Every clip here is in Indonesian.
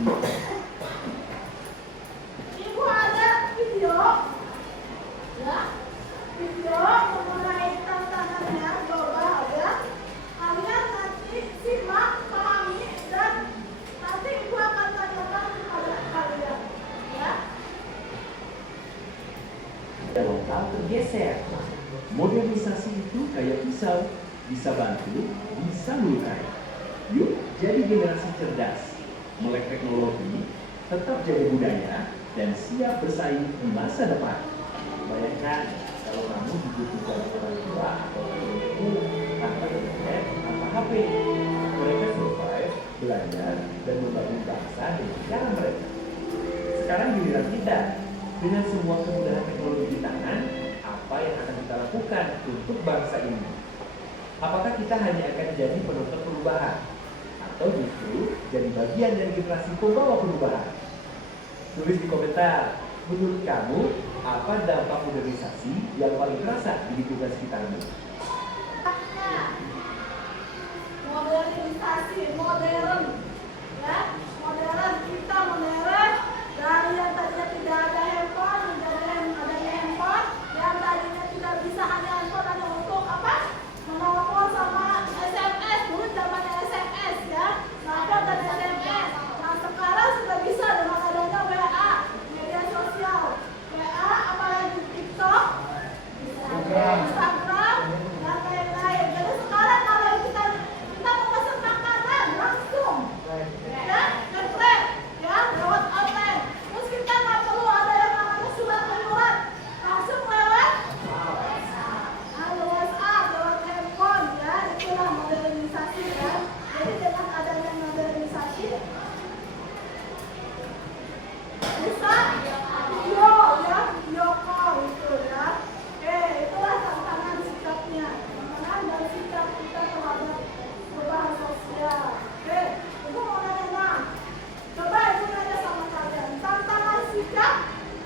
Ibu ada video, ya, video mengenai tantangannya, coba aja. Kalian nanti simak, pahami, dan nanti ibu akan tanyakan kepada kalian, ya. Lokal tergeser. Modernisasi itu kayak pisau, bisa bantu, bisa melukai. Yuk, jadi generasi cerdas. Melek teknologi, tetap jaga budaya, dan siap bersaing di masa depan. Bayangkan kalau kamu dibutuhkan orang tua atau ibu tanpa internet, tanpa HP. Mereka survive, belajar, dan membangun bangsa dengan cara mereka. Sekarang giliran kita. Dengan semua kemudahan teknologi di tangan, apa yang akan kita lakukan untuk bangsa ini? Apakah kita hanya akan jadi penonton perubahan? Atau justru jadi bagian dari generasi pembawa perubahan? Tulis di komentar, menurut kamu, apa dampak modernisasi yang paling terasa di lingkungan sekitarmu? Modernisasi, modern, ya, modern, kita modern. Dari yang tadinya tidak ada handphone, menjadi adanya handphone, yang tadinya tidak bisa hanya handphone hanya untuk apa? Menelpon sama SMS, dulu zamannya SMS, ya, telepon dan SMS. Nah sekarang sudah bisa dengan adanya WA, media sosial, WA, apalagi TikTok, Instagram, dan lain-lain. Jadi sekarang kalau kita memesan makanan langsung, ya, nge-grab, ya, lewat online. Terus kita nggak perlu ada yang namanya surat menyurat, langsung lewat WhatsApp, lewat handphone, ya. Itulah modernisasi, ya. Jadi dengan adanya modernisasi bisa video, ya, video call itu, ya. Oke, itulah tantangan sikapnya, tantangan dan sikap kita terhadap perubahan sosial. Oke, ibu mau nanya, coba ibu nanya sama kalian, tantangan sikap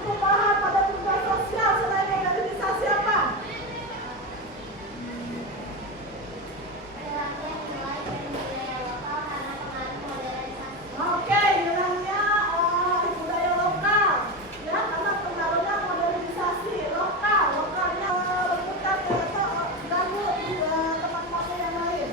perubahan pada perubahan sosial selain modernisasi apa? Oke, hilangnya budaya lokal, ya, karena pengaruhnya modernisasi lokal, lokalnya rebutan atau ganggu teman kota yang lain.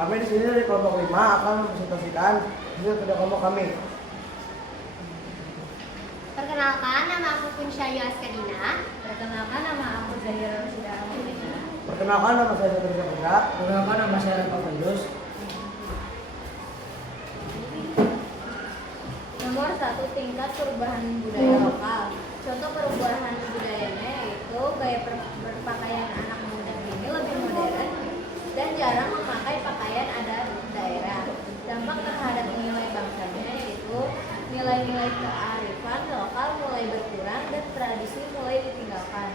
Kami di sini dari kelompok 5 akan mempresentasikan hasil kerja kelompok kami. Perkenalkan, nama aku Kunsyayu Askadina. Perkenalkan, nama aku Zahira Rosida Amadina. Perkenalkan, nama saya Satria Putra. Perkenalkan, nama saya Rafa Fayus. Nomor 1, tingkat perubahan budaya lokal. Contoh perubahan budayanya yaitu gaya berpakaian anak muda ini lebih modern dan jarang memakai pakaian adat daerah. Dampak terhadap nilai bangsanya yaitu nilai-nilai kearifan lokal mulai berkurang dan tradisi mulai ditinggalkan.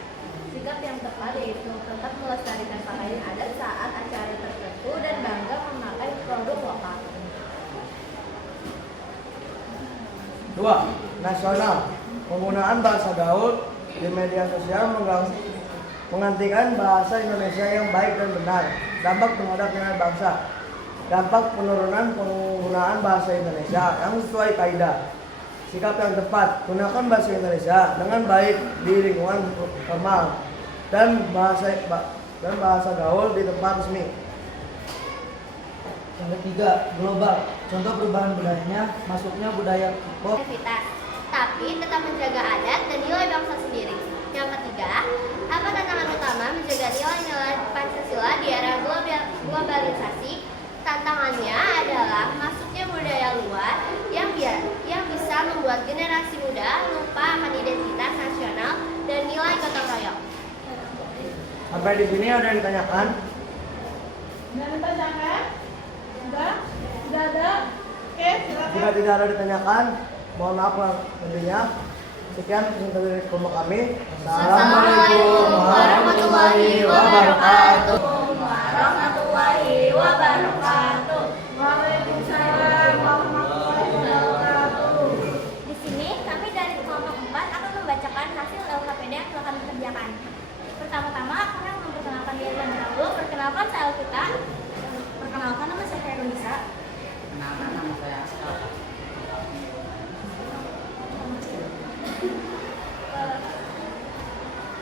Sikap yang tepat yaitu tetap melestarikan pakaian adat saat acara tertentu dan bangga memakai produk lokal. 2. Nasional. Penggunaan bahasa gaul di media sosial menggantikan bahasa Indonesia yang baik dan benar. Dampak terhadap nilai bangsa. Dampak penurunan penggunaan bahasa Indonesia yang sesuai kaidah. Sikap yang tepat. Gunakan bahasa Indonesia dengan baik di lingkungan formal dan bahasa gaul di tempat resmi. Yang ketiga, global. Contoh perubahan budayanya, masuknya budaya pop. Tapi tetap menjaga adat dan nilai bangsa sendiri. Yang ketiga, apa tantangan utama menjaga nilai-nilai Pancasila di era globalisasi? Tantangannya adalah masuknya budaya luar yang bisa membuat generasi muda lupa akan identitas nasional dan nilai gotong royong. 1. Sampai di sini ada yang ditanyakan? Jangan ditanyakan. Enggak? Tidak ada? Oke, silakan. Jika tidak ada ditanyakan, mohon maaf lebihnya. Sekian presentasi dari kelompok kami. Assalamualaikum warahmatullahi wabarakatuh. Warahmatullahi wabarakatuh. Waalaikumsalam warahmatullahi wabarakatuh. Di sini kami dari kelompok 4 akan membacakan hasil LKPD yang telah kami kerjakan. Pertama-tama aku akan memperkenalkan diri terlebih dahulu. Perkenalkan saya Alvita. Perkenalkan nama saya Heronisa. Kenalkan, nama saya Askar.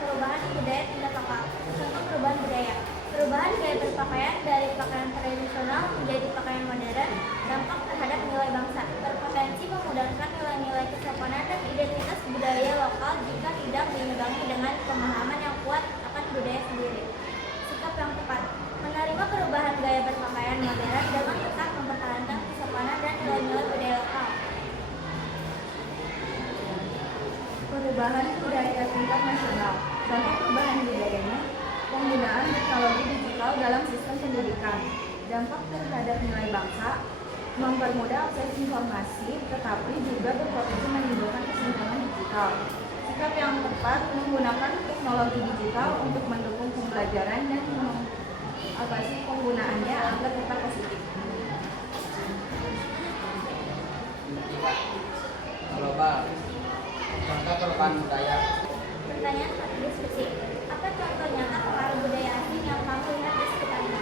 Perubahan budaya tingkat lokal. Contoh perubahan budaya. Perubahan gaya berpakaian dari pakaian tradisional menjadi pakaian modern, dampak terhadap nilai bangsa. Berpotensi memudahkan nilai-nilai kesopanan dan identitas budaya lokal jika tidak diimbangi dengan pemahaman yang kuat akan budaya sendiri. Sikap yang tepat. Menerima perubahan gaya berpakaian modern dengan tetap mempertahankan kesopanan dan nilai-nilai budaya lokal. Perubahan budaya tingkat nasional. Contoh perubahan budayanya, penggunaan teknologi digital dalam sistem pendidikan, dampak terhadap nilai bangsa, mempermudah akses informasi, tetapi juga berpotensi menimbulkan kesenjangan digital. Sikap yang tepat, menggunakan teknologi digital untuk mendukung pembelajaran dan mengatasi penggunaannya agar tetap positif. Global. Contoh perubahan budaya. Pertanyaan satu diskusi. Apa contoh nyata pengaruh budaya asing yang kamu lihat di sekitarnya?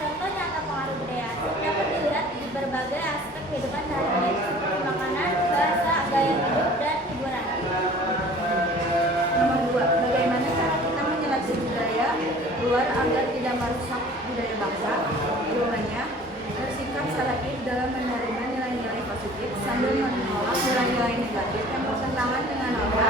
Contoh nyata pengaruh budaya asing dapat dilihat di berbagai aspek kehidupan sehari-hari seperti makanan, bahasa, gaya hidup, dan hiburan. Nomor 2, bagaimana cara kita menyeleksi budaya luar agar tidak merusak budaya bangsa? Jawabannya, bersikap selektif dalam menerima nilai-nilai positif sambil menolak nilai-nilai negatif yang bertentangan dengan norma